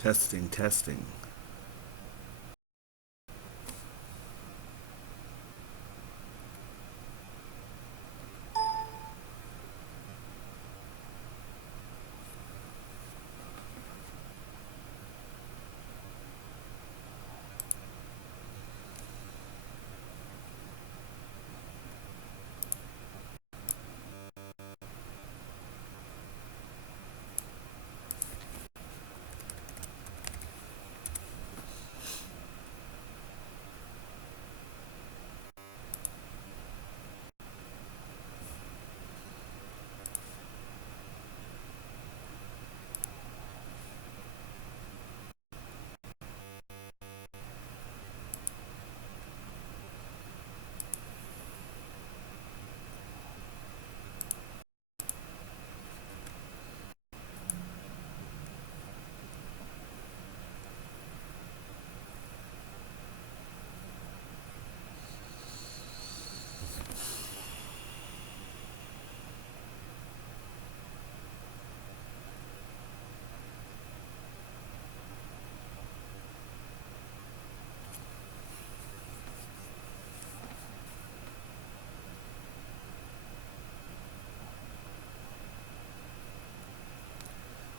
Testing, testing.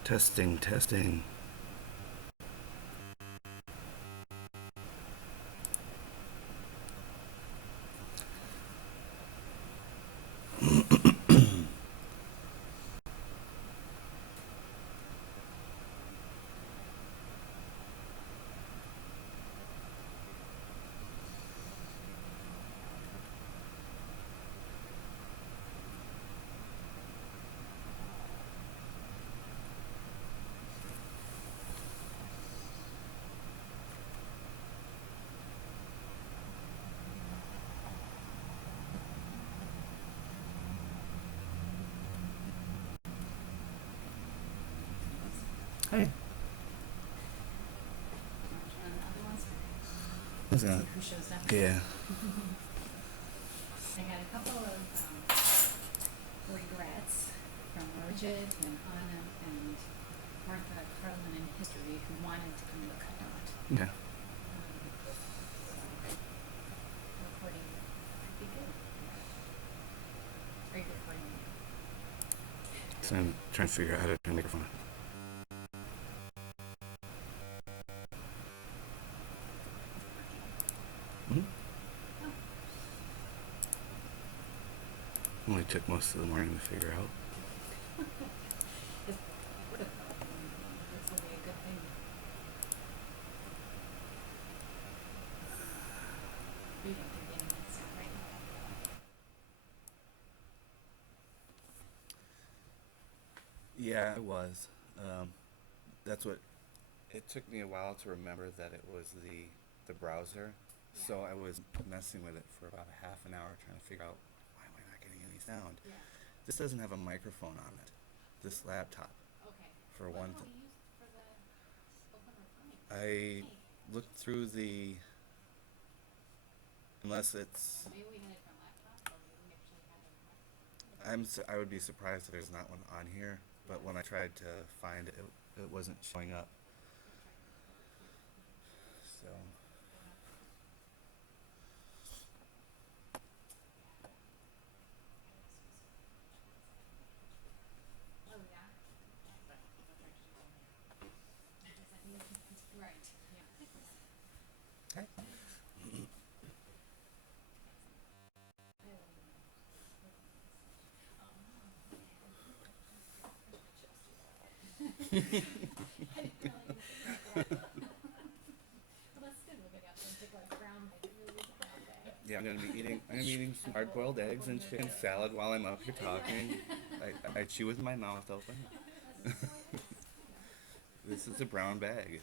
Testing, testing. Hey. What's that? Who shows up? Yeah. I got a couple of regrets from Bridget and Anna and Martha Carlin in history who wanted to come to the cutout. Yeah. Recording could be good. Are you recording? So I'm trying to figure out how to turn the microphone on. Only took most of the morning to figure out. That's really a good thing. You don't think getting that sound right? Yeah, it was. That's what. It took me a while to remember that it was the browser. Yeah. So I was messing with it for about a half an hour trying to figure out why am I not getting any sound. Yeah. This doesn't have a microphone on it. This laptop. Okay. For Why one don't thing. we use it for the open recording? I Hey, looked through the. Unless it's. maybe we had a different laptop, or maybe we actually had a microphone. I would be surprised if there's not one on here. But when I tried to find it, it wasn't showing up. So. Oh yeah. Right. Yeah. Okay. I didn't know you would think like that. Well, that's good. We're gonna have to pick like brown bag. It really is a brown bag. Yeah, I'm gonna be eating some hard-boiled eggs and chicken salad while I'm up here talking. I chew with my mouth open. This is a brown bag.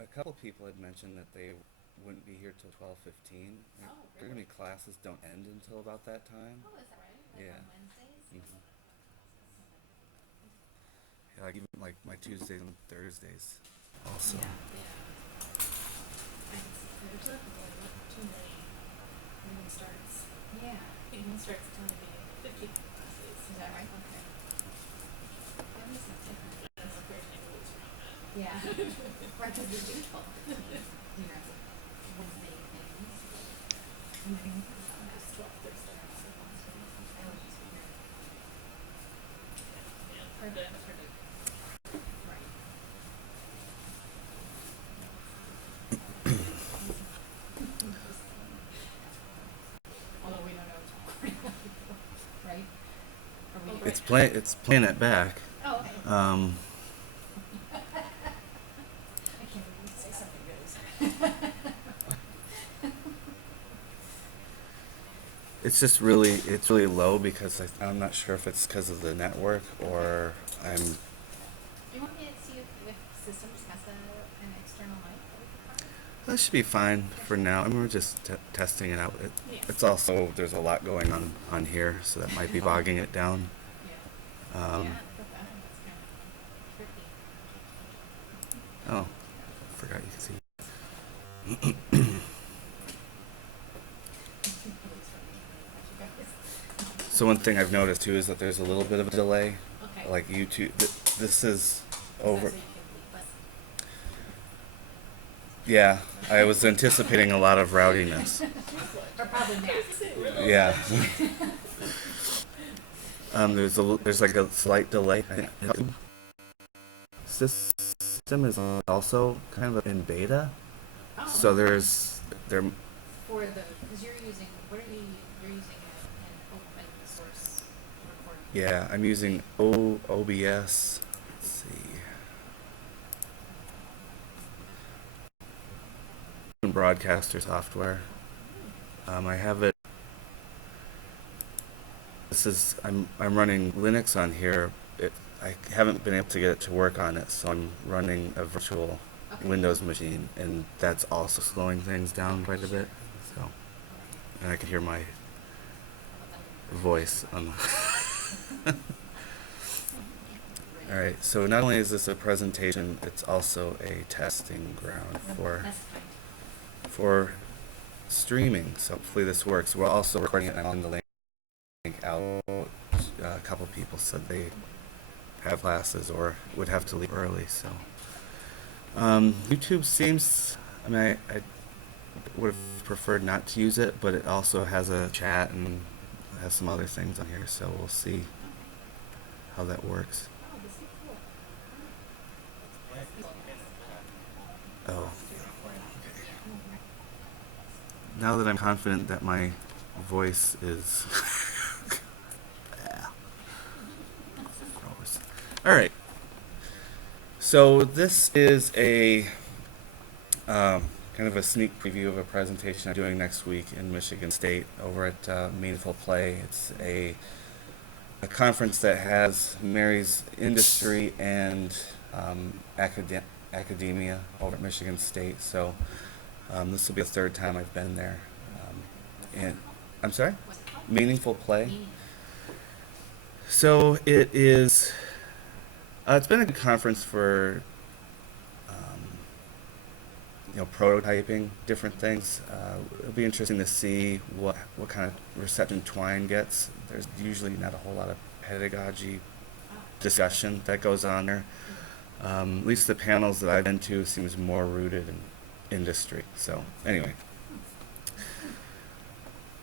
A couple people had mentioned that they wouldn't be here till 12:15. Oh, Their really? classes don't end until about that time. Oh, is that right? Like Yeah. on Wednesdays? Mhm. Yeah, like even like my Tuesdays and Thursdays also. Yeah, yeah. There's not really too many. Meeting starts. Yeah. Meeting starts tend to be 50 classes. Is that right? Okay. That makes sense. That's the question of rules around that. Yeah. Right, because it's beautiful. You know, one of many things. And I think it's on that 12 Thursday. I would just be here. Yeah, Hard that's to- hard to. Right. Although we don't know tomorrow. Right? Or we do. It's playing it back. Oh, okay. Um, I can't believe you say something good. it's really low because I'm not sure if it's because of the network or I'm. Do you want me to see if systems has an external mic that we can find? That should be fine for now. I mean, we're just testing it out. Yeah. It's also there's a lot going on here, so that might be bogging it down. Yeah. Um, Yeah, I think that's kind of tricky. Oh, forgot you could see. So one thing I've noticed too is that there's a little bit of a delay. Okay. Like YouTube, this is over. So you can leave us. Yeah, I was anticipating a lot of rowdiness. Or probably Max. Yeah. There's like a slight delay. System is also kind of in beta, Oh, so okay. there. For the, because you're using, what are you're using an open source recording. Yeah, I'm using OBS. Let's see. Broadcaster software. I have it. I'm running Linux on here. I haven't been able to get it to work on it, so I'm running a virtual Okay. Windows machine, and that's also slowing things down quite a bit. So, and I can hear my voice on the. All right. So not only is this a presentation, it's also a testing ground That's fine. for streaming. So hopefully this works. We're also recording it on the link out. A couple people said they have classes or would have to leave early. So YouTube seems. I mean, I would have preferred not to use it, but it also has a chat and has some other things on here. So we'll see how that works. Oh, this is cool. Oh. Now that I'm confident that my voice is. Gross. All right. So this is a kind of a sneak preview of a presentation I'm doing next week in Michigan State over at Meaningful Play. It's a conference that marries industry and academia over at Michigan State. So this will be the third time I've been there. And I'm sorry? What's it called? Meaningful Play. Meaning. So it is. It's been a good conference for, prototyping different things. It'll be interesting to see what kind of reception Twine gets. There's usually not a whole lot of pedagogy discussion that goes on there. At least the panels that I've been to seems more rooted in industry. So anyway.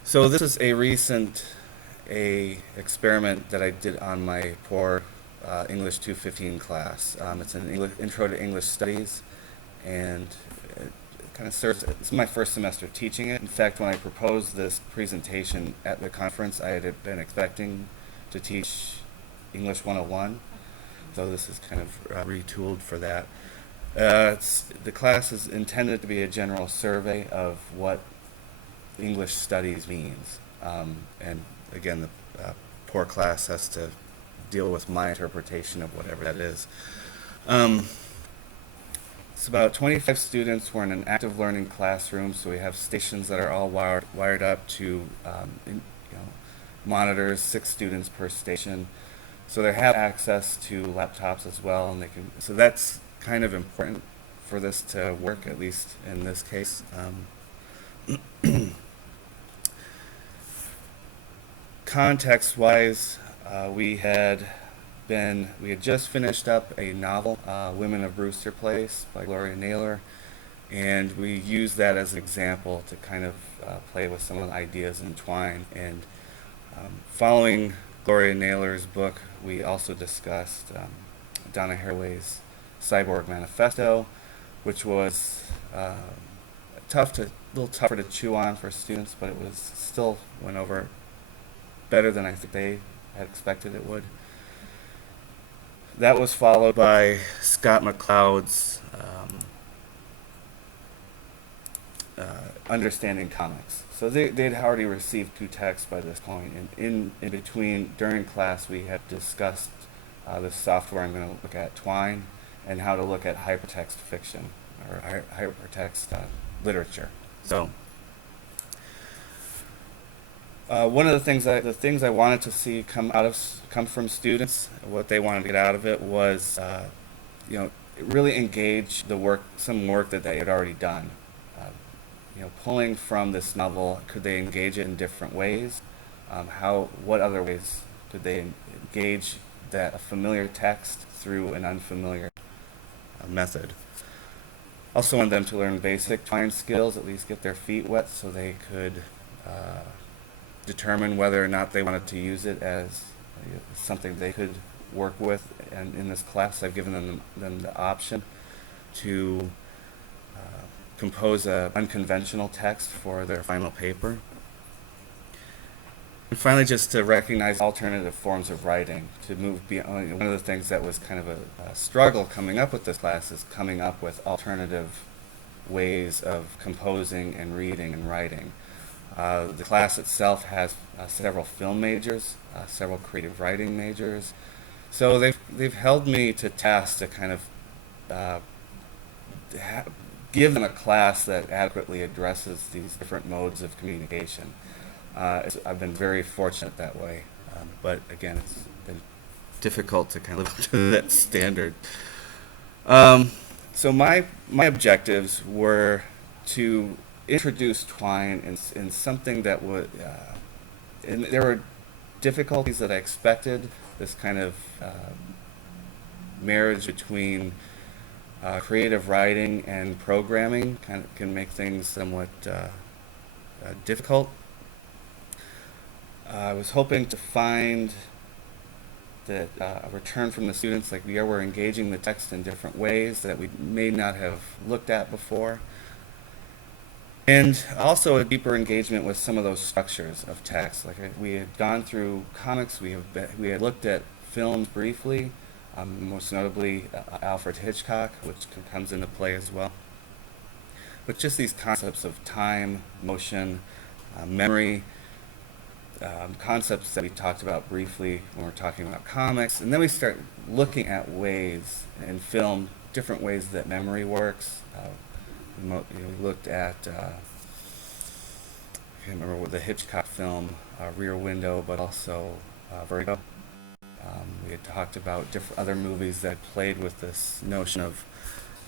So this is a recent experiment that I did on my poor English 215 class. It's an Intro to English Studies, and it kind of serves. It's my first semester teaching it. In fact, when I proposed this presentation at the conference, I had been expecting to teach English 101. So this is kind of retooled for that. The class is intended to be a general survey of what English studies means, and again, the poor class has to deal with my interpretation of whatever that is. It's about 25 students. We're in an active learning classroom, so we have stations that are all wired up to monitors, 6 students per station. So they have access to laptops as well, and they can. So that's kind of important for this to work, at least in this case. Context-wise, we had just finished up a novel, Women of Brewster Place by Gloria Naylor, and we used that as an example to kind of play with some of the ideas in Twine. And following Gloria Naylor's book, we also discussed Donna Haraway's Cyborg Manifesto, which was a little tougher to chew on for students, but it was still went over better than I think they had expected it would. That was followed by Scott McCloud's Understanding Comics. So they'd already received 2 texts by this point, and in between, during class, we had discussed the software I'm going to look at, Twine, and how to look at hypertext fiction, or hypertext literature. So one of the things I wanted to see come from students, what they wanted to get out of it was, really engage some work that they had already done. Pulling from this novel, could they engage it in different ways? What other ways could they engage a familiar text through an unfamiliar method? Also wanted them to learn basic Twine skills, at least get their feet wet, so they could determine whether or not they wanted to use it as something they could work with. And in this class, I've given them the option to compose an unconventional text for their final paper. And finally, just to recognize alternative forms of writing, to move beyond. One of the things that was kind of a struggle coming up with this class is coming up with alternative ways of composing and reading and writing. The class itself has several film majors, several creative writing majors. So they've held me to task to kind of give them a class that adequately addresses these different modes of communication. I've been very fortunate that way, but again, it's been difficult to kind of live up to that standard. So my objectives were to introduce Twine in something that would, and there were difficulties that I expected. This kind of marriage between creative writing and programming can make things somewhat difficult. I was hoping to find that a return from the students, like we're engaging the text in different ways that we may not have looked at before. And also a deeper engagement with some of those structures of text. Like we had gone through comics, we had looked at films briefly, most notably Alfred Hitchcock, which comes into play as well. But just these concepts of time, motion, memory, concepts that we talked about briefly when we're talking about comics, and then we start looking at ways in film, different ways that memory works. We looked at, I can't remember what the Hitchcock film, Rear Window, but also Vertigo. We had talked about other movies that played with this notion of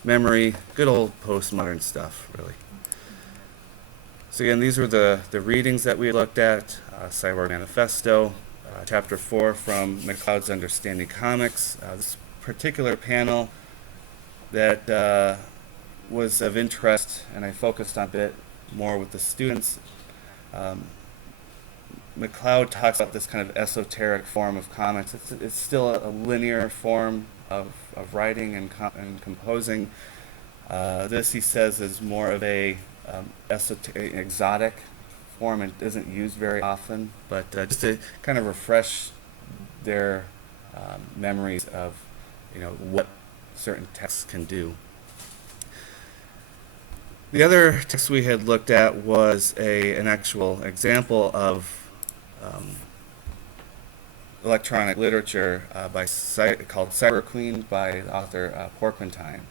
memory, good old postmodern stuff, really. So again, these were the readings that we looked at, Cyborg Manifesto, Chapter 4 from McCloud's Understanding Comics. This particular panel that was of interest, and I focused on a bit more with the students. McCloud talks about this kind of esoteric form of comics. It's still a linear form of writing and composing. This, he says, is more of a exotic form and isn't used very often, but just to kind of refresh their memories of what certain texts can do. The other text we had looked at was an actual example of electronic literature called Cyber Queen by the author Porcupine.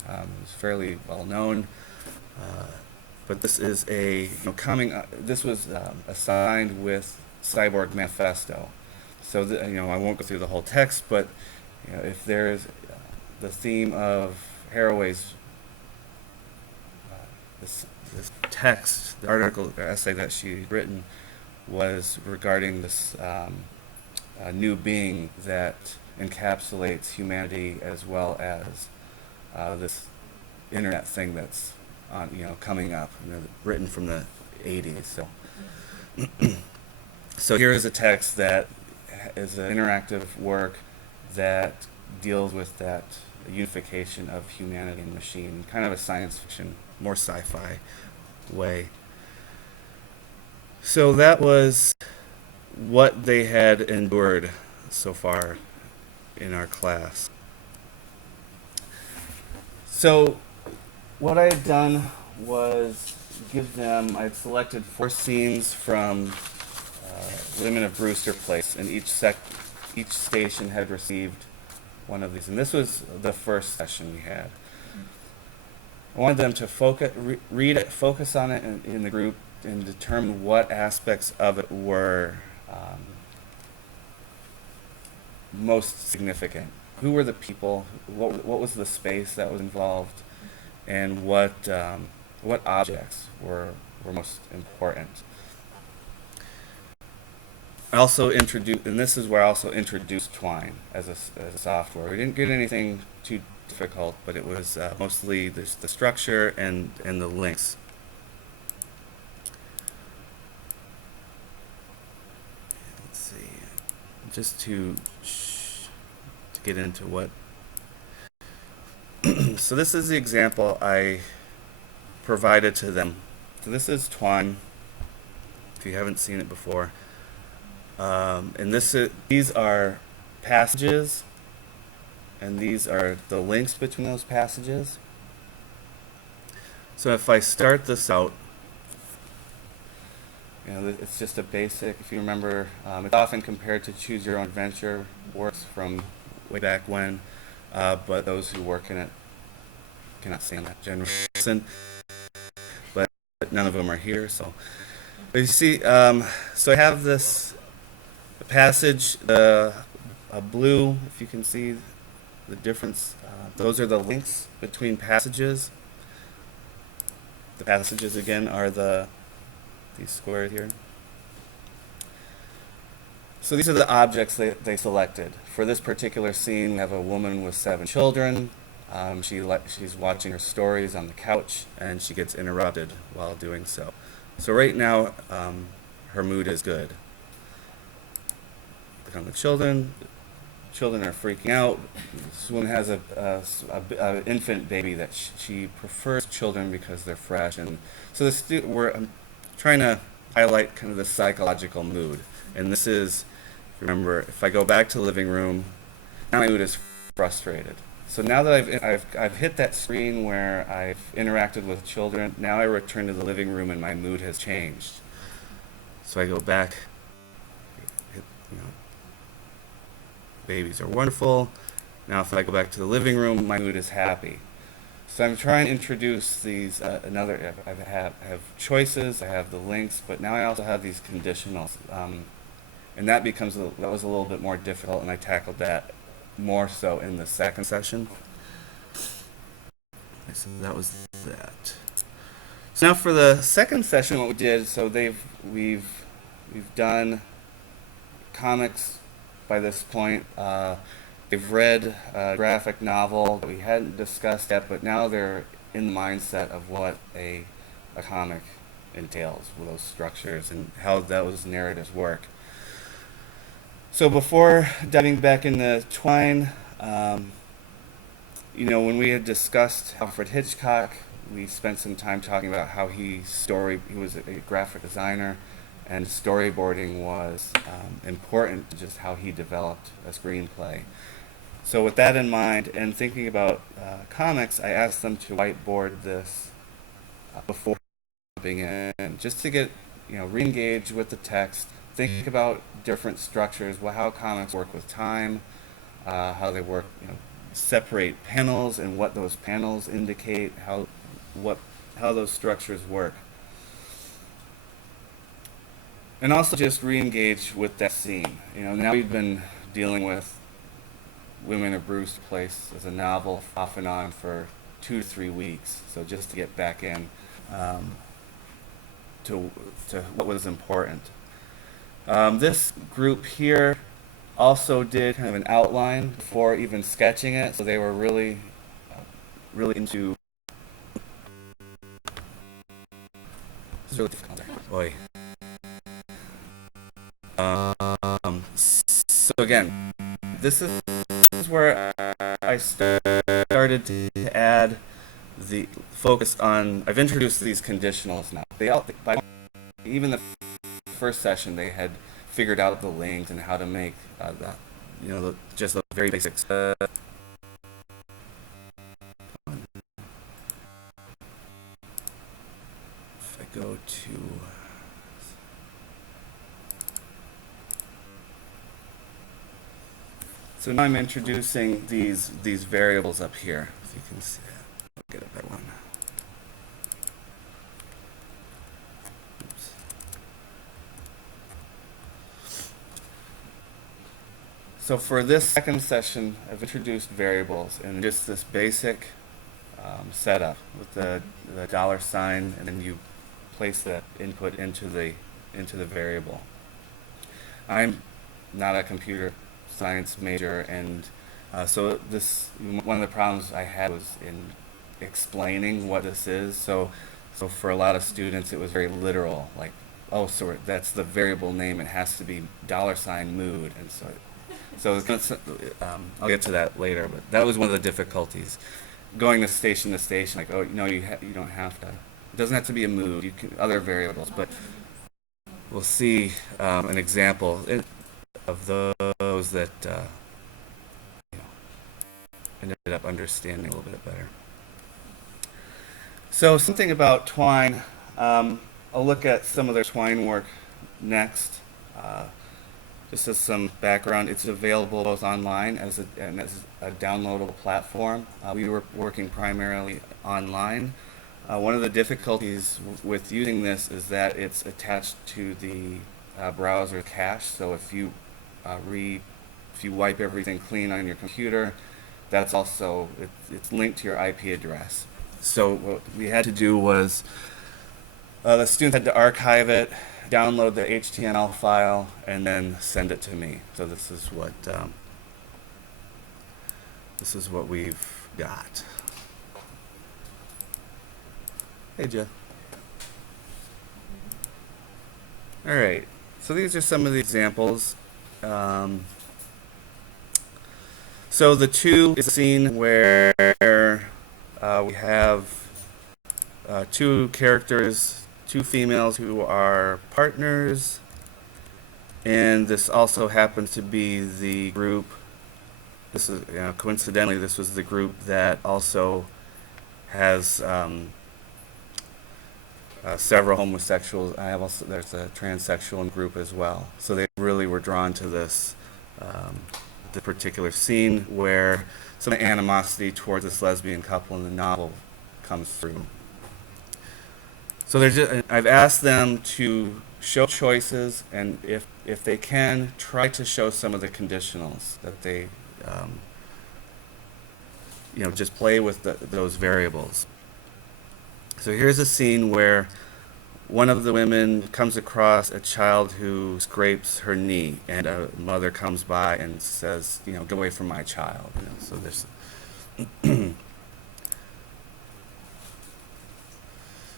It's fairly well known, but this is this was assigned with Cyborg Manifesto. So I won't go through the whole text, but if there's the theme of Haraway's this text, the article, the essay that she'd written was regarding this new being that encapsulates humanity as well as this internet thing that's on, coming up, written from the 80s. So here is a text that is an interactive work that deals with that unification of humanity and machine, kind of a science fiction, more sci-fi way. So that was what they had endured so far in our class. So what I had done was give them, I had selected 4 scenes from Women of Brewster Place, and each station had received one of these. And this was the first session we had. I wanted them to read it, focus on it in the group, and determine what aspects of it were most significant. Who were the people? What was the space that was involved? And what objects were most important? I also introduced, and this is where I also introduced Twine as a software. We didn't get anything too difficult, but it was mostly the structure and the links. Let's see, just to get into what. So this is the example I provided to them. So this is Twine, if you haven't seen it before. And these are passages, and these are the links between those passages. So if I start this out, it's just a basic, if you remember, it's often compared to Choose Your Own Adventure works from way back when, but those who work in it cannot stand that generation, but none of them are here. So, but you see, so I have this passage, a blue, if you can see the difference. Those are the links between passages. The passages again are these squares here. So these are the objects they selected. For this particular scene, we have a woman with 7 children. She's watching her stories on the couch, and she gets interrupted while doing so. So right now, her mood is good. Look on the children. Children are freaking out. This woman has a infant baby that she prefers children because they're fresh, and so I'm trying to highlight kind of the psychological mood. And this is, remember, if I go back to the living room, now my mood is frustrated. So now that I've hit that screen where I've interacted with children, now I return to the living room and my mood has changed. So I go back. Babies are wonderful. Now if I go back to the living room, my mood is happy. So I'm trying to introduce these, I have choices, I have the links, but now I also have these conditionals. And that was a little bit more difficult, and I tackled that more so in the second session. So that was that. So now for the second session, what we did, so we've done comics by this point. They've read a graphic novel that we hadn't discussed yet, but now they're in the mindset of what a comic entails, with those structures and how those narratives work. So before diving back into Twine, when we had discussed Alfred Hitchcock, we spent some time talking about how he was a graphic designer, and storyboarding was important to just how he developed a screenplay. So with that in mind, and thinking about comics, I asked them to whiteboard this before jumping in, just to get, re-engage with the text, think about different structures, how comics work with time, how they work, separate panels and what those panels indicate, how those structures work. And also just re-engage with that scene. Now we've been dealing with Women of Brewster Place as a novel off and on for 2 to 3 weeks. So just to get back in to what was important. This group here also did kind of an outline before even sketching it, so they were really, really into. This is really difficult. Boy. So again, this is where I started to add the focus on. I've introduced these conditionals now. By even the first session, they had figured out the links and how to make just the very basics. If I go to so now I'm introducing these variables up here. If you can see that, I'll get a better one. Oops. So for this second session, I've introduced variables in just this basic setup with the $, and then you place that input into the variable. I'm not a computer science major, and so one of the problems I had was in explaining what this is. So for a lot of students, it was very literal, like, oh, so that's the variable name. It has to be $mood, and so I'll get to that later. But that was one of the difficulties, going to station, like, oh, no, you don't have to. It doesn't have to be a mood. You can other variables, but we'll see an example of those that ended up understanding a little bit better. So something about Twine. I'll look at some of their Twine work next. Just as some background, it's available both online as a downloadable platform. We were working primarily online. One of the difficulties with using this is that it's attached to the browser cache. So if you wipe everything clean on your computer, that's also it's linked to your IP address. So what we had to do was the students had to archive it, download the HTML file, and then send it to me. So this is what we've got. Hey, Jeff. All right. So these are some of the examples. So the 2 is a scene where we have 2 characters, 2 females who are partners, and this also happens to be the group. This is coincidentally, this was the group that also has several homosexuals. There's a transsexual group as well. So they really were drawn to this the particular scene where some animosity towards this lesbian couple in the novel comes through. So I've asked them to show choices, and if they can, try to show some of the conditionals that they just play with those variables. So here's a scene where one of the women comes across a child who scrapes her knee, and a mother comes by and says, get away from my child. So there's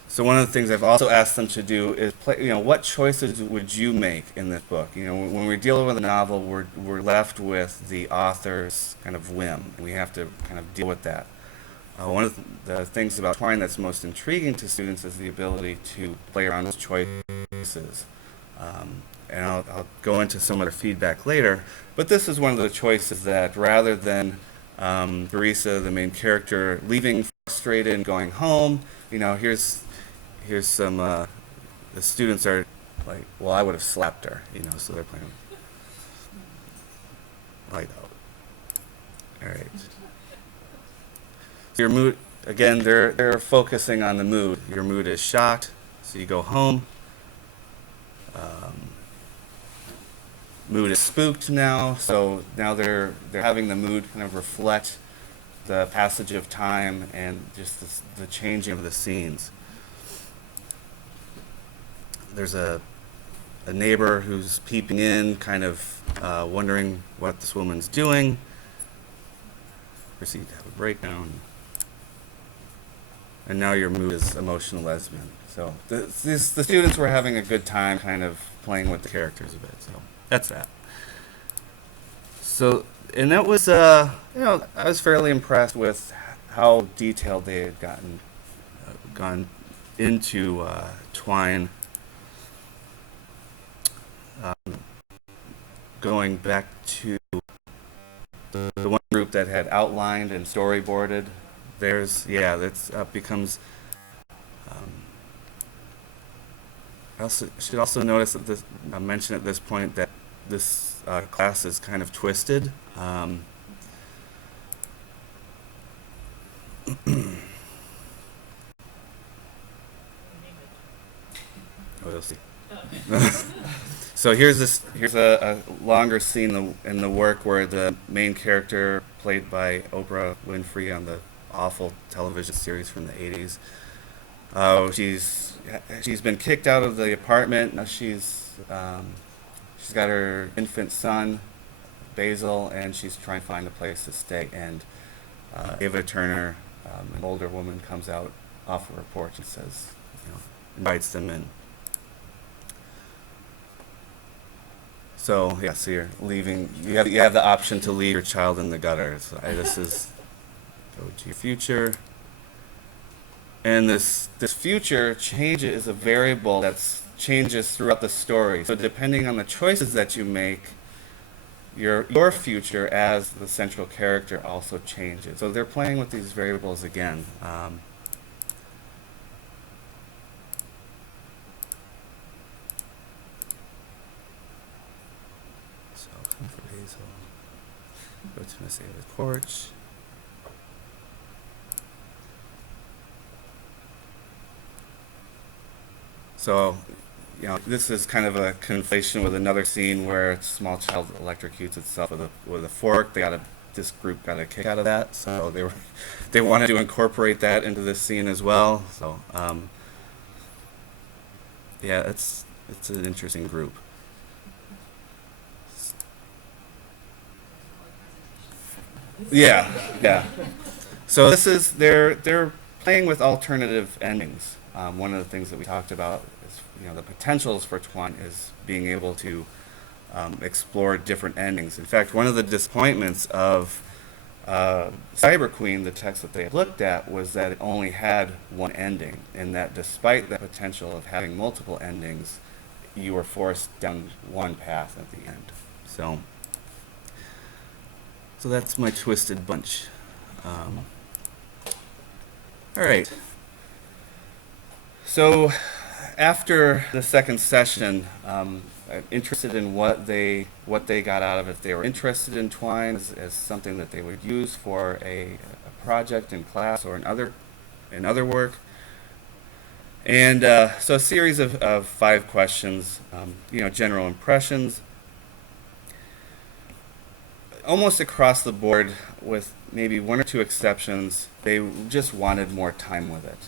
So one of the things I've also asked them to do is play, what choices would you make in this book? When we're dealing with a novel, we're left with the author's kind of whim, and we have to kind of deal with that. One of the things about Twine that's most intriguing to students is the ability to play around with choices. And I'll go into some of the feedback later, but this is one of the choices that rather than Teresa, the main character, leaving frustrated and going home, here's some, the students are like, well, I would have slapped her, so they're playing light out. All right. Your mood, again, they're focusing on the mood. Your mood is shocked, so you go home. Mood is spooked now, so now they're having the mood kind of reflect the passage of time and just the changing of the scenes. There's a neighbor who's peeping in, kind of wondering what this woman's doing. Proceed to have a breakdown. And now your mood is emotional lesbian. So the students were having a good time kind of playing with the characters a bit. So that's that. So, and that was, I was fairly impressed with how detailed they had gone into Twine. Going back to the one group that had outlined and storyboarded theirs, yeah, that's becomes. I should also notice that this, I mentioned at this point that this class is kind of twisted. Oh, you'll see. So here's a longer scene in the work where the main character, played by Oprah Winfrey on the awful television series from the 80s, she's been kicked out of the apartment. Now she's got her infant son, Basil, and she's trying to find a place to stay. And Ava Turner, an older woman, comes out off of her porch and says, invites them in. So yeah, so you're leaving. You have the option to leave your child in the gutter. So this is go to your future, and this future changes, is a variable that changes throughout the story. So depending on the choices that you make, your future as the central character also changes. So they're playing with these variables again. For Hazel, go to Miss Ava's porch. So, this is kind of a conflation with another scene where a small child electrocutes itself with a fork. This group got a kick out of that, so they wanted to incorporate that into this scene as well. So, yeah, it's an interesting group. Yeah. So this is they're playing with alternative endings. One of the things that we talked about is the potentials for Twine is being able to explore different endings. In fact, one of the disappointments of Cyber Queen, the text that they had looked at, was that it only had one ending, and that despite the potential of having multiple endings, you were forced down one path at the end. So that's my twisted bunch. All right. So after the second session, I'm interested in what they got out of it. If they were interested in Twine as something that they would use for a project in class or in other work. And so a series of 5 questions, general impressions. Almost across the board, with maybe 1 or 2 exceptions, they just wanted more time with it.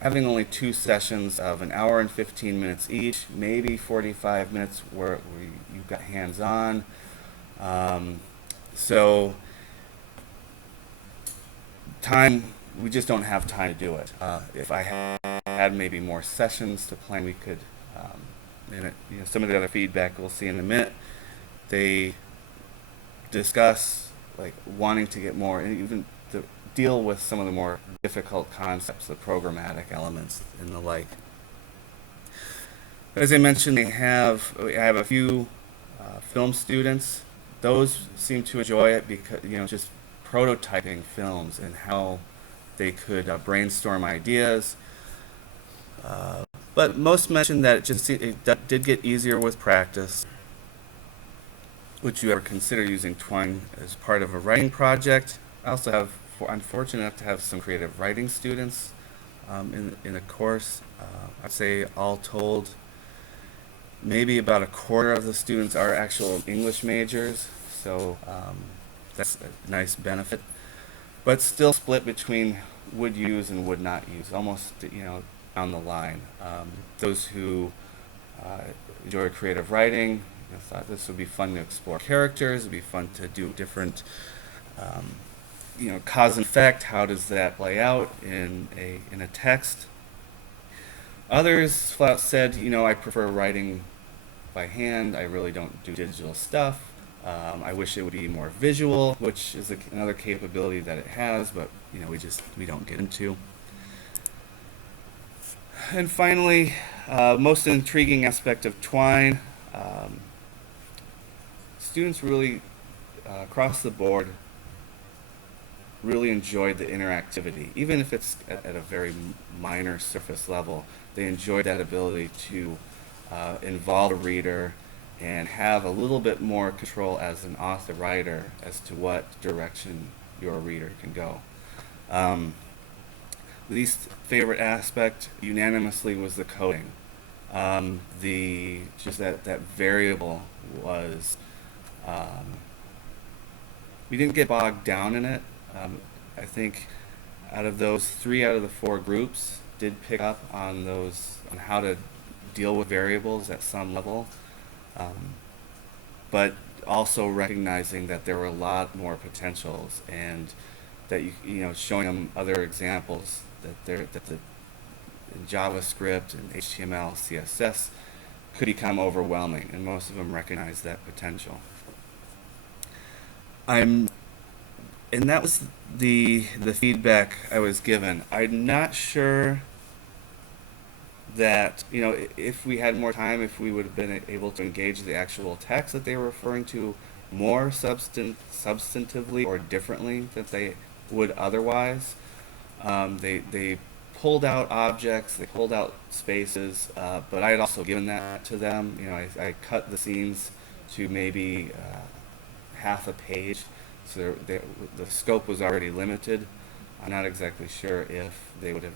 Having only 2 sessions of an hour and 15 minutes each, maybe 45 minutes where you've got hands-on. So time, we just don't have time to do it. If I had maybe more sessions to plan, we could, some of the other feedback we'll see in a minute, they discuss wanting to get more, and even to deal with some of the more difficult concepts, the programmatic elements and the like. As I mentioned, I have a few film students. Those seem to enjoy it because just prototyping films and how they could brainstorm ideas. But most mentioned that it did get easier with practice. Would you ever consider using Twine as part of a writing project? I also I'm fortunate enough to have some creative writing students in a course. I'd say all told, maybe about a quarter of the students are actual English majors, so that's a nice benefit. But still split between would use and would not use, almost down the line. Those who enjoy creative writing thought this would be fun to explore characters. It'd be fun to do different, cause and effect. How does that play out in a text? Others flat out said, I prefer writing by hand. I really don't do digital stuff. I wish it would be more visual, which is another capability that it has, but we don't get into. And finally, most intriguing aspect of Twine, students really, across the board, really enjoyed the interactivity. Even if it's at a very minor surface level, they enjoyed that ability to involve a reader and have a little bit more control as an author-writer as to what direction your reader can go. Least favorite aspect unanimously was the coding. That variable was, we didn't get bogged down in it. I think out of those 3 out of the 4 groups did pick up on how to deal with variables at some level, but also recognizing that there were a lot more potentials, and that showing them other examples that in JavaScript and HTML, CSS could become overwhelming, and most of them recognize that potential. And that was the feedback I was given. I'm not sure that if we had more time, if we would have been able to engage the actual text that they were referring to more substantively or differently than they would otherwise. They pulled out objects, they pulled out spaces, but I had also given that to them. I cut the scenes to maybe half a page, so the scope was already limited. I'm not exactly sure if they would have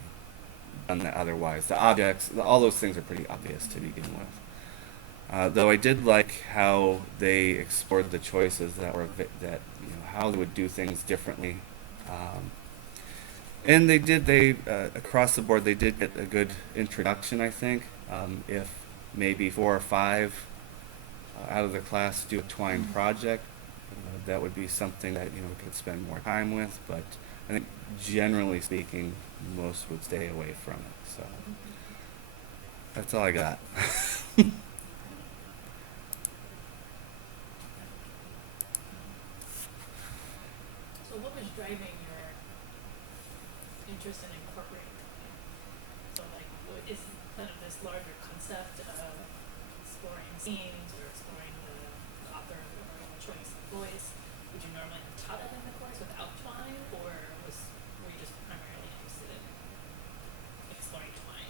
done that otherwise. The objects, all those things are pretty obvious to begin with. Though I did like how they explored the choices how they would do things differently. And they across the board, they did get a good introduction, I think. If maybe 4 or 5 out of the class do a Twine project, that would be something that we could spend more time with. But I think generally speaking, most would stay away from it. So that's all I got. So what was driving your interest in incorporating Twine? So what is kind of this larger concept of exploring scenes or exploring the author's original choice of voice? Would you normally have taught it in the course without Twine, or were you just primarily interested in exploring Twine?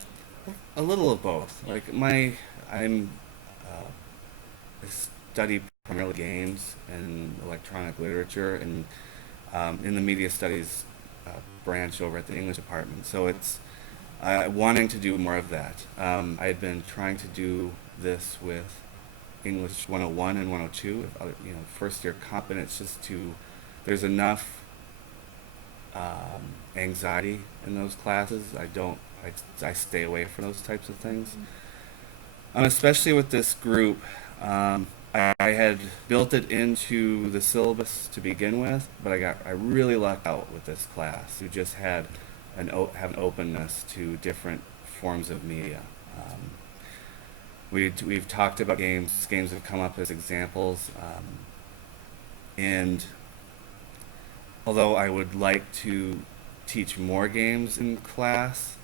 A little of both. I study primarily games and electronic literature, and in the media studies branch over at the English department. So it's wanting to do more of that. I had been trying to do this with English 101 and 102, first year competence, there's enough anxiety in those classes. I stay away from those types of things. Especially with this group, I had built it into the syllabus to begin with, but I really lucked out with this class, who just have an openness to different forms of media. We've talked about games. Games have come up as examples, and although I would like to teach more games in class,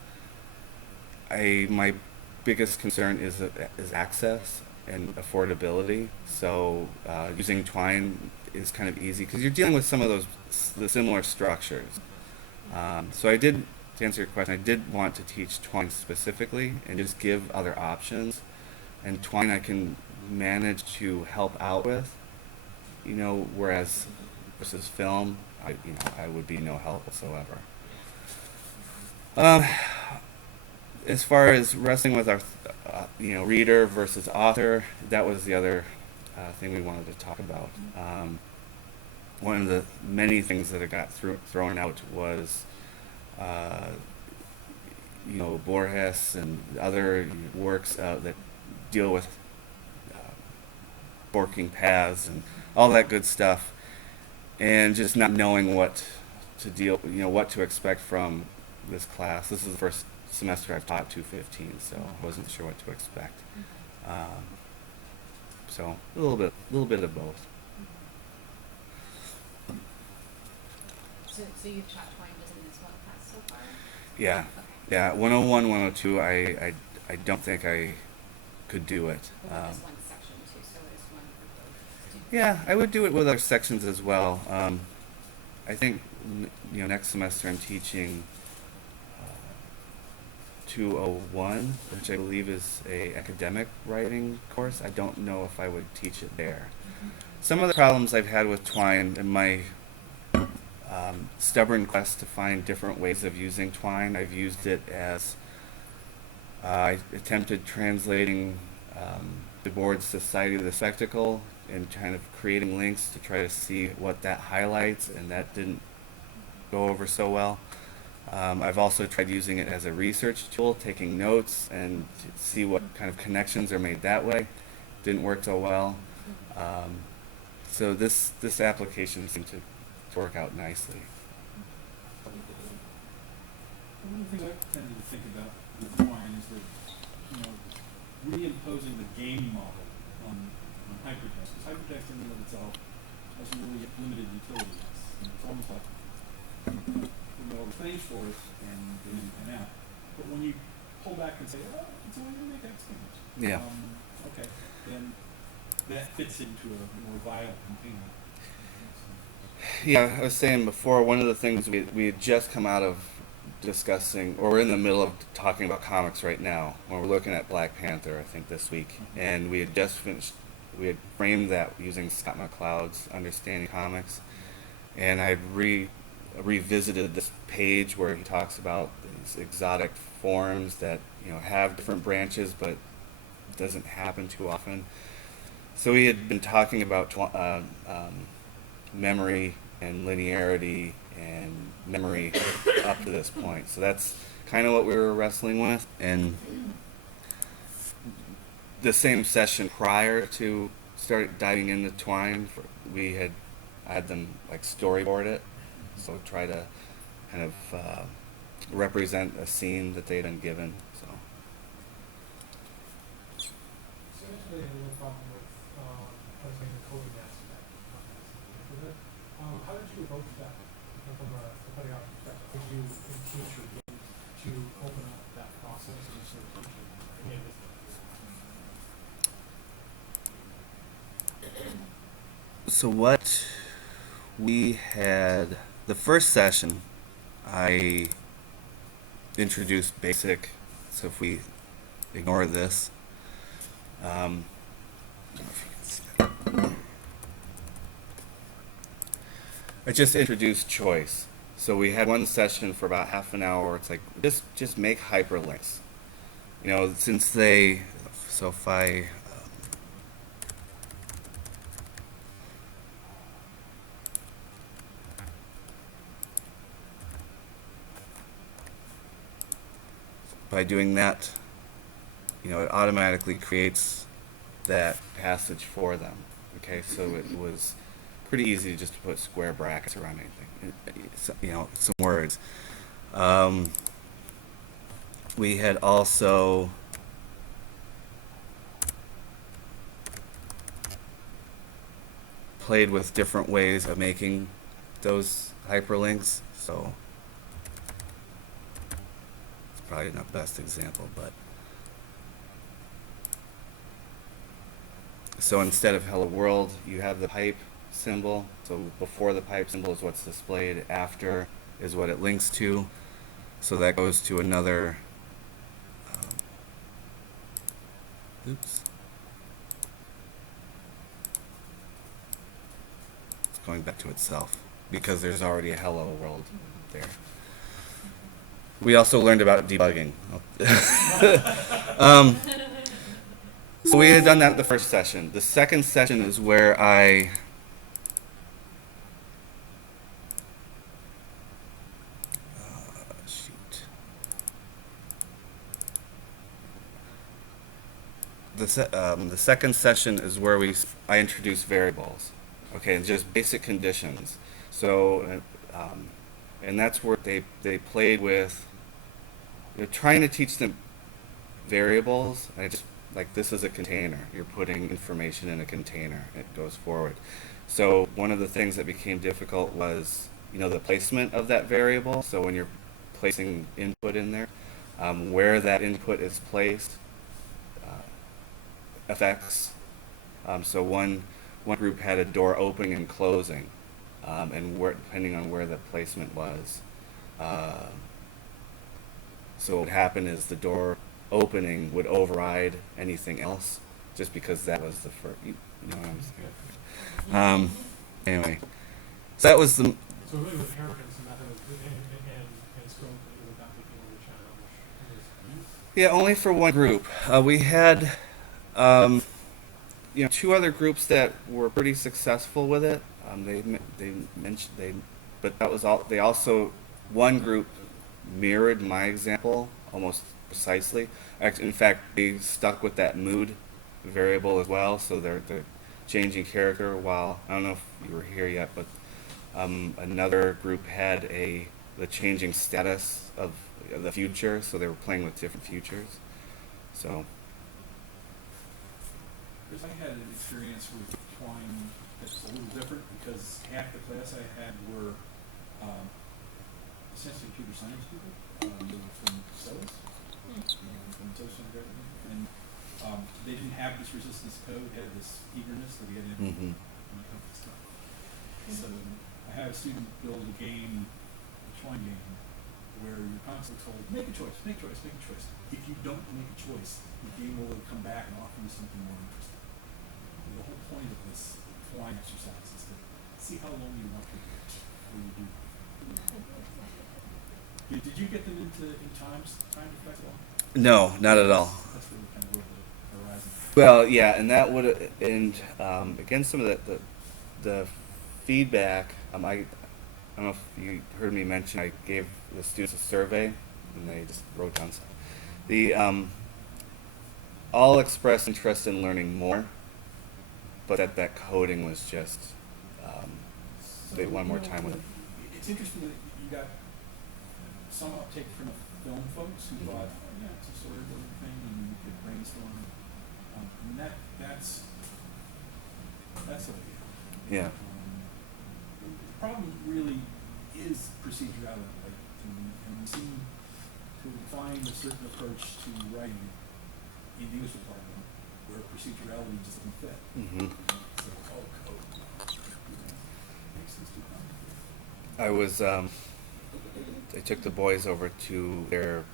my biggest concern is access and affordability. So using Twine is kind of easy because you're dealing with some of the similar structures. So to answer your question, I did want to teach Twine specifically and just give other options. And Twine I can manage to help out with, whereas versus film, I would be no help whatsoever. As far as wrestling with our, reader versus author, that was the other thing we wanted to talk about. One of the many things that got thrown out was, Borges and other works that deal with forking paths and all that good stuff, and just not knowing what what to expect from this class. This is the first semester I've taught 215, so I wasn't sure what to expect. So a little bit of both. So you've taught Twine just in this one class so far? Yeah, Okay. yeah. 101, 102. I don't think I could do it. But with this one section too, so it is one for both students? Yeah, I would do it with other sections as well. I think next semester I'm teaching 201, which I believe is a academic writing course. I don't know if I would teach it there. Some of the problems I've had with Twine and my stubborn quest to find different ways of using Twine, I've used it as I attempted translating the board's Society of the Spectacle and kind of creating links to try to see what that highlights, and that didn't go over so well. I've also tried using it as a research tool, taking notes and to see what kind of connections are made that way. Didn't work so well. So this application seemed to work out nicely. One of the things I tended to think about with Twine is that, reimposing the game model on hypertext, because hypertext in and of itself has some really limited utilities. It's almost like all the things for it and in and out. But when you pull back and say, oh, it's only going to make X things. Yeah. Okay, then that fits into a more viable container. Yeah, I was saying before, one of the things we had just come out of discussing, or we're in the middle of talking about comics right now, when we're looking at Black Panther, I think this week, and we had framed that using Scott McCloud's Understanding Comics, and I revisited this page where he talks about these exotic forms that have different branches, but it doesn't happen too often. So we had been talking about memory and linearity and memory up to this point. So that's kind of what we were wrestling with. And the same session prior to start diving into Twine, we had them like storyboard it. So try to kind of represent a scene that they'd been given. So actually, I had a little problem with posing the coding aspect of this. How did you approach that from a pedagogical perspective? Did you teach your kids to open up that process and sort of teaching So what we had, the first session, I introduced basic, so if we ignore this, I don't know if you can see that. I just introduced choice. So we had one session for about half an hour where it's like, just make hyperlinks. Since so if I, by doing that, it automatically creates that passage for them. Okay, so it was pretty easy just to put square brackets around anything. Some words. We had also played with different ways of making those hyperlinks. So it's probably not the best example, but so instead of hello world, you have the pipe symbol. So before the pipe symbol is what's displayed, after is what it links to. So that goes to another oops. It's going back to itself because there's already a hello world there. We also learned about debugging. So we had done that the first session. The second session is where I the second session is where I introduce variables, okay, and just basic conditions. So, and that's where they played with, trying to teach them variables. I just like, this is a container. You're putting information in a container. It goes forward. So one of the things that became difficult was, the placement of that variable. So when you're placing input in there, where that input is placed affects. So one group had a door opening and closing, and depending on where the placement was. So what would happen is the door opening would override anything else, just because that was the first. You know what I'm saying? Anyway, so that was the. So really with inheritance and method and scope, it was not taking over challenge. Yeah, only for one group. We had, two other groups that were pretty successful with it. But that was all. They also, one group mirrored my example almost precisely. In fact, they stuck with that mood variable as well. So they're changing character. While I don't know if you were here yet, but another group had the changing status of the future. So they were playing with different futures. So. Because I had an experience with Twine that's a little different, because half the class I had were essentially computer science people. They were from SOAS, from social government, and they didn't have this resistance code. They had this eagerness to get in and come to stuff. So I had a student build a game, a Twine game, where you're constantly told, make a choice, make a choice, make a choice. If you don't make a choice, the game will come back and offer you something more interesting. And the whole point of this Twine exercise is to see how long you want to do it before you do. Did you get them into time effect at all? No, not at all. That's really kind of over the horizon. Well, yeah, and that would, and again, some of the feedback. I don't know if you heard me mention. I gave the students a survey, and they just wrote down stuff. The all expressed interest in learning more, but that coding was just they want more time with it. It's interesting that you got some uptake from the film folks who thought, yeah, it's a storyboarding thing, and you could brainstorm. And that's okay. Yeah. The problem really is procedurality, like, and we seem to find a certain approach to writing in the English department where procedurality just doesn't fit. So it's all code. Makes sense to complicated. I was I took the boys over to their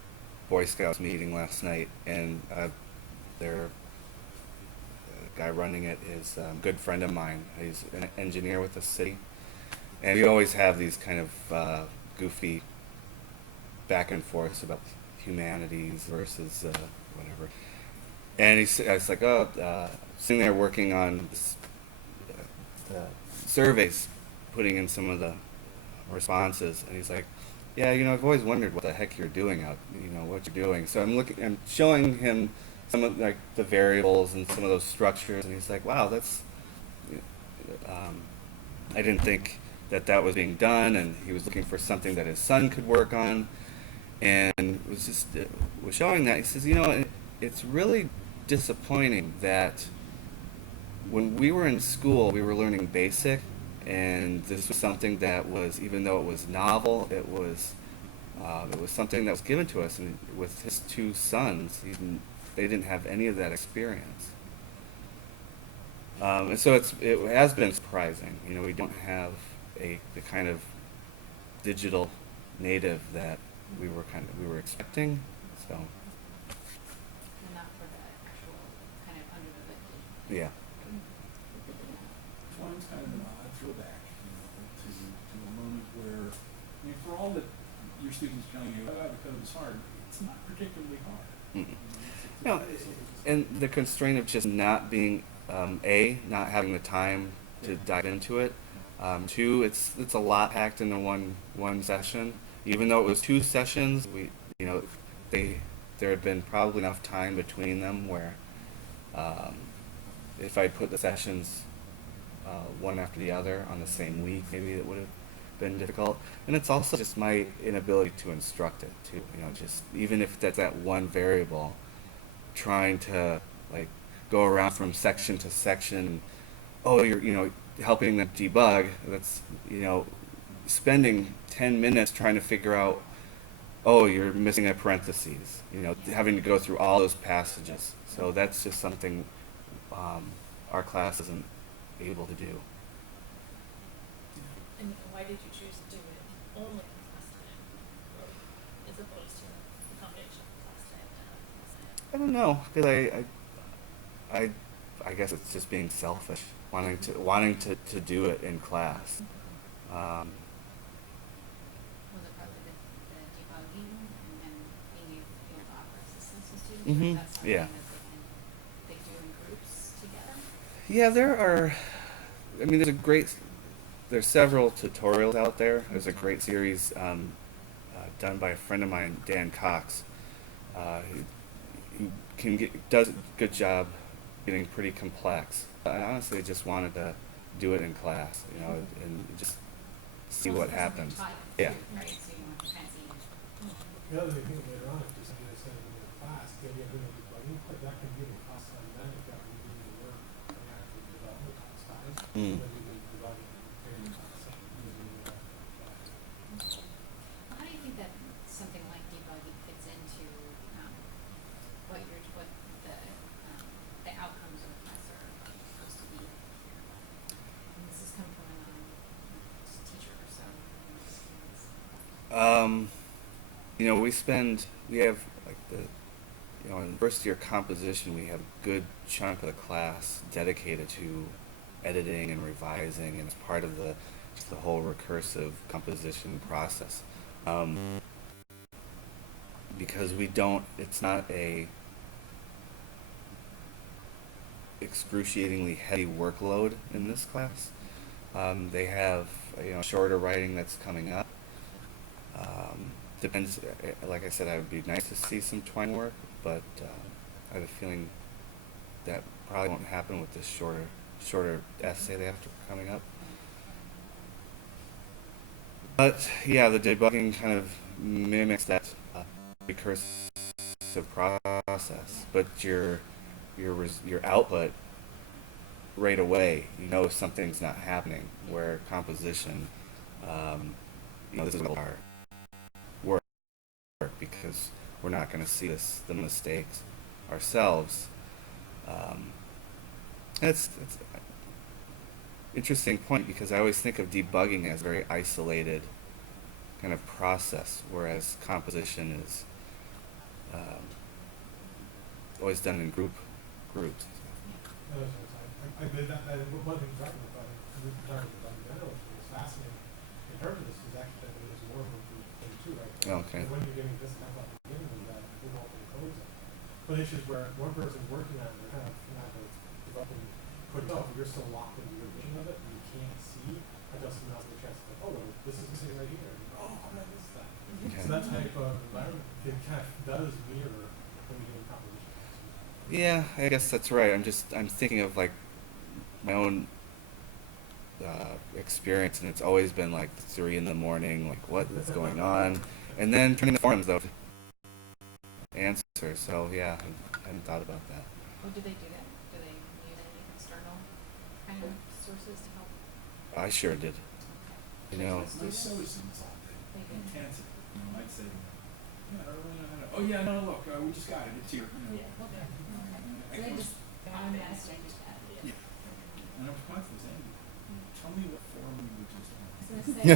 Boy Scouts meeting last night, and their guy running it is a good friend of mine. He's an engineer with the city, and we always have these kind of goofy back and forths about humanities versus whatever. And I was like, sitting there working on this, the surveys, putting in some of the responses, and he's like, yeah, I've always wondered what the heck you're doing what you're doing. So I'm showing him some of like the variables and some of those structures, and he's like, wow, that's, I didn't think that was being done, and he was looking for something that his son could work on, and was showing that. He says, it's really disappointing that when we were in school, we were learning BASIC, and this was something that was, even though it was novel, it was something that was given to us. And with his two sons, they didn't have any of that experience. And so it has been surprising. We don't have the kind of digital native that we were expecting. So. And not for the actual kind of under the hood. Yeah. Twine's kind of an odd throwback, to a moment where, for all that your students telling you, the code is hard, it's not particularly hard. No, and the constraint of just not being not having the time to dive into it. Two, it's a lot packed into one session. Even though it was two sessions, there had been probably enough time between them where If I put the sessions one after the other on the same week, maybe it would have been difficult. And it's also just my inability to instruct it too. Just even if that's that one variable, trying to like go around from section to section. Oh, you're helping them debug. That's spending 10 minutes trying to figure out. Oh, you're missing a parentheses. Having to go through all those passages. So that's just something our class isn't able to do. And why did you choose to do it only in class time, or as opposed to a combination of class time and class time? I don't know, because I guess it's just being selfish, wanting to do it in class. Was it probably the debugging and then being able to offer assistance to students? Mhm, Or is that something yeah. that they do in groups together? Yeah, there are. I mean, there's several tutorials out there. There's a great series done by a friend of mine, Dan Cox. He does a good job getting pretty complex. I honestly just wanted to do it in class, and just see what happens. Yeah. Right, so you want to kind of see. The other thing later on, if you something that's in the class, the idea of doing a debugging part, that can be in class time, then if that we do the work and actually develop the class time, Mm. then we can debug it in class time, using Well, how do you think that something like debugging fits into what the outcomes of the class are supposed to be? And this has come from a teacher or so. We have like in first year composition, we have a good chunk of the class dedicated to editing and revising, and it's part of just the whole recursive composition process. Because it's not a excruciatingly heavy workload in this class. They have shorter writing that's coming up. Depends. Like I said, I would be nice to see some Twine work, but I have a feeling that probably won't happen with this shorter essay they have coming up. But yeah, the debugging kind of mimics that recursive process, but your output right away, something's not happening. Where composition, this is our work because we're not going to see the mistakes ourselves. It's interesting point because I always think of debugging as a very isolated kind of process, whereas composition is always done in groups. I did that, and one thing talking about it, we were talking about the general, which was fascinating. In terms of this, is actually that there was more of a group thing too, right? Okay. And when you're giving this example at the beginning, we had multiple codes in. But issues where one person's working on it, they're kind of not developing quick enough, you're still locked into your vision of it, and you can't see. I just now the chance to go, oh, well, this is sitting right here. And oh, how did I miss that? Okay. So that type of environment, it kind of does mirror when we do composition. Yeah, I guess that's right. I'm thinking of like my own experience, and it's always been like 3 in the morning, like what is going on, and then turning the forums though to answer. So yeah, I hadn't thought about that. Well, do they do that? Do they use any external kind of sources to help? I sure did. Okay. My service is all They day. do. Intensive. I'd say, yeah, I don't really know how to. Oh yeah, no, look, we just got it. It's here. Yeah. Okay. So they just automatically do that. Yeah. And I'm constantly saying, tell me what forum you were just on. I was gonna say.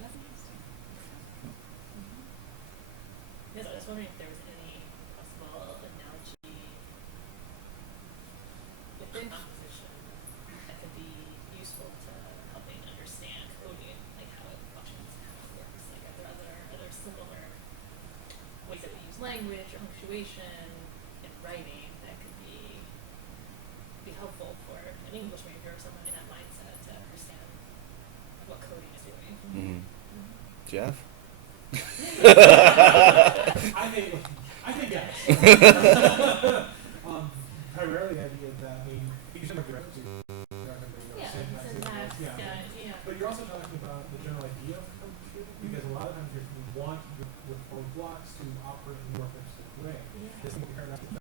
That's interesting. Yes, I was wondering if there was any possible analogy within composition that could be useful to helping understand coding, like how it functions, how it works. Like are there other similar ways that we use language or punctuation in writing that could be helpful for an English major or someone in that mindset to understand what coding is doing? Mm-hmm. Jeff? I think yes. Primarily, the idea that you should make your Yeah, it's a math, yeah. But you're also talking about the general idea of computing, because a lot of times you want your core blocks to operate in a more efficient way. This is paradox because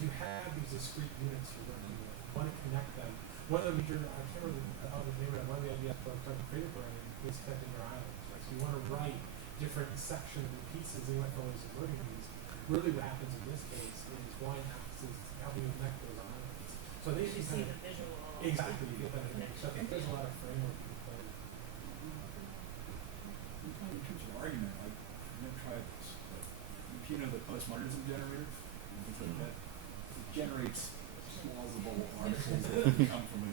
you have these discrete units you're working with. You want to connect them. One of the major, I can't remember the name of it, one of the ideas of creative learning is connecting your islands. Right? So you want to write different sections and pieces, and what ways of learning these. Really what happens in this case is Twine is helping you connect those islands. So they You see the visual. exactly, you get that image. So I think there's a lot of framework you can play. In terms of argument, I've never tried this, but if you know the postmodernism generator, and things like that, it generates plausible articles that come from a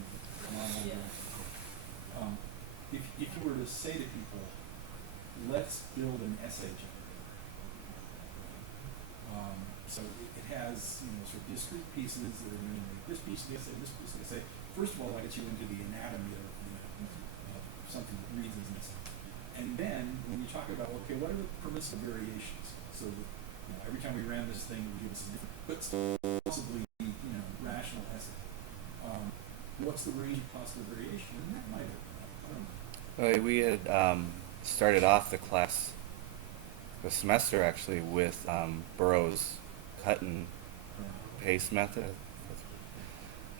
monologue. If you were to say to people, let's build an essay generator. So it has, sort of discrete pieces that are going to make this piece of the essay, this piece of the essay. First of all, that gets you into the anatomy of something that reads as an essay. And then when you talk about, okay, what are the permissive variations? So that, every time we ran this thing, it would give us a different, but still possibly, rational essay. What's the range of possible variation? And that might open up. I don't know. We had started off the semester actually with Burroughs' cut and paste method,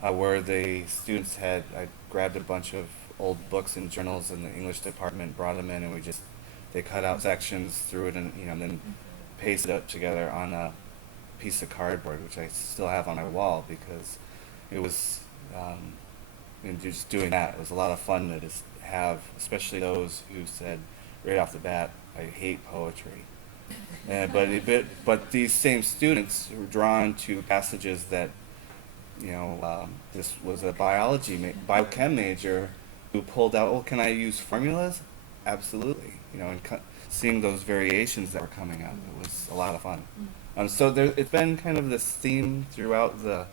where the students I grabbed a bunch of old books and journals in the English department, brought them in, and they cut out sections, threw it in, and then pasted it together on a piece of cardboard, which I still have on my wall because it was, and just doing that, it was a lot of fun to just have, especially those who said right off the bat, I hate poetry. But these same students were drawn to passages that, this was a biochem major who pulled out, oh, can I use formulas? Absolutely. And seeing those variations that were coming up, it was a lot of fun. So it's been kind of this theme throughout the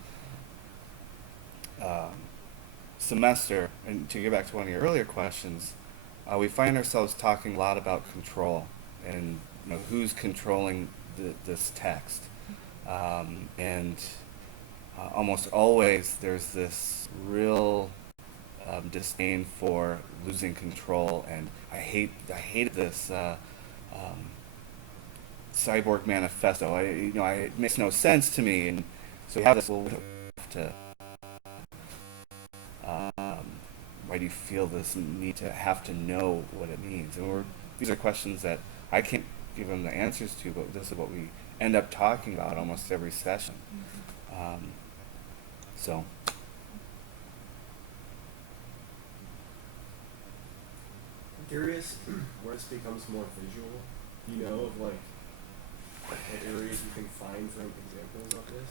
semester. And to get back to one of your earlier questions, we find ourselves talking a lot about control and who's controlling this text. And almost always there's this real disdain for losing control, and I hated this cyborg manifesto. It makes no sense to me, and so we have this little to. Why do you feel this need to have to know what it means? And these are questions that I can't give them the answers to, but this is what we end up talking about almost every session. So. I'm curious where this becomes more visual, of what areas you can find from examples of this?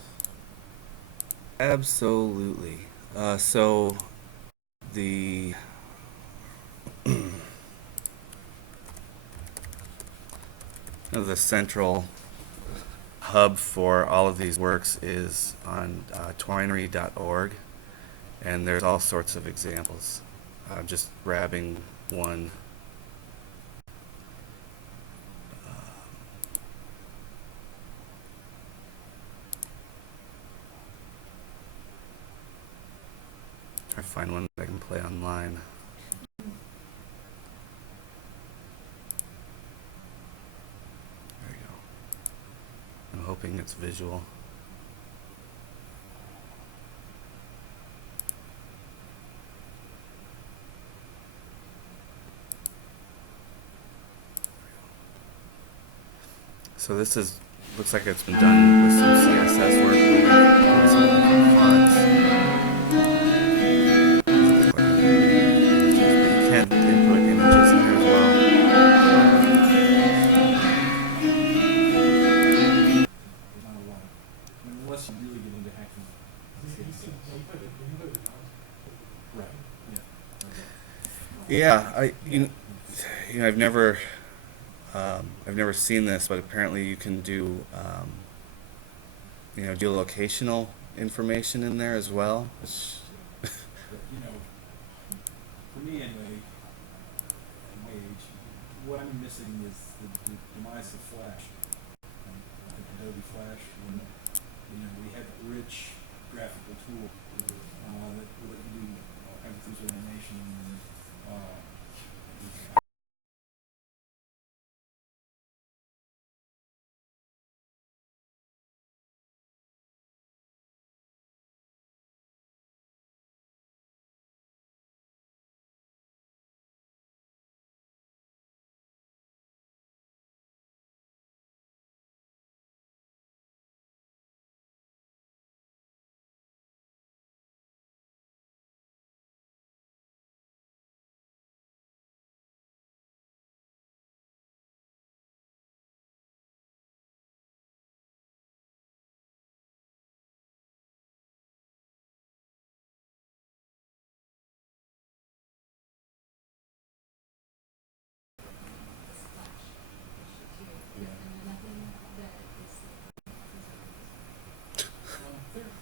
Absolutely. So the the central hub for all of these works is on twinery.org, and there's all sorts of examples. I'm just grabbing one. Try to find one that I can play online. There you go. I'm hoping it's visual. So this looks like it's been done with some CSS work. With some fonts. You can input images in there as well. There's not a lot. Unless you really get into hacking. Right. Yeah. Yeah, I've never seen this, but apparently you can do geolocational information in there as well. Which For me anyway, only missing is the demise of Flash. Like Adobe Flash, when we had a rich graphical tool that let you do all kinds of things with animation.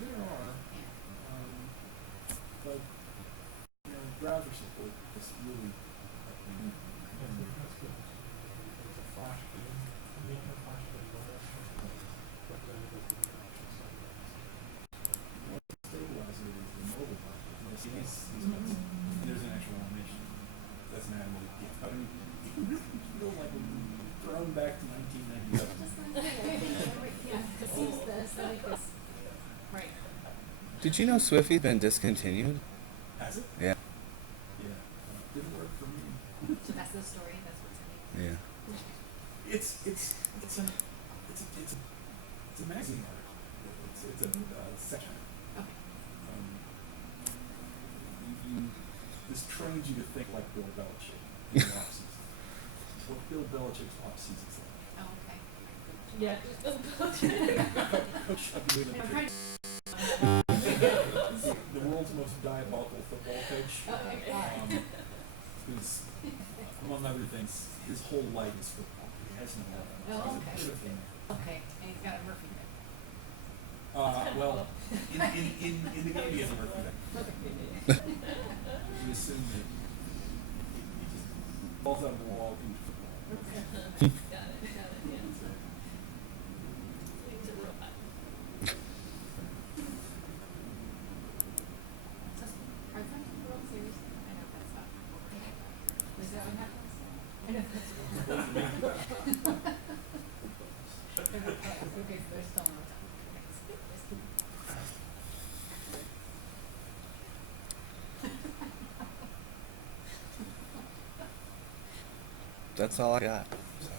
There are, but browser support is really That's good. It's a flash game. You make a flash game representative of the option side. what stabilizes is the mobile part. He's expensive. There's an actual animation. That's an animated gift. I mean, it feels like we're thrown back to 1997. Right. Did you know Swiffy's been discontinued? Has it? Yeah. Yeah. Didn't work for me. So that's the story, that's what's in it. Yeah. It's a magazine article. It's a section. Okay. This trains you to think like Bill Belichick in the off-season. What Bill Belichick's off-season's like. Oh, okay. Yeah. Coach, I've been doing I'm a trying to. the world's most diabolical football coach. Okay. Who's, among other things, his whole life is football. He has no other. Oh, He's a okay. bit of a- Okay, and he's got a Murphy bit. well, in the game he has a Murphy bit. You assume that he just falls out of the wall into football. Got it, yeah. He's a robot. Are some World Series? I know that's not. Is that what happens? I know that's what Okay, so there's still no time. That's all I got. So,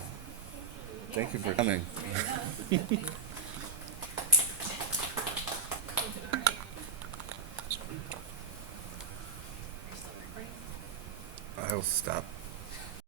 thank you for coming. I will stop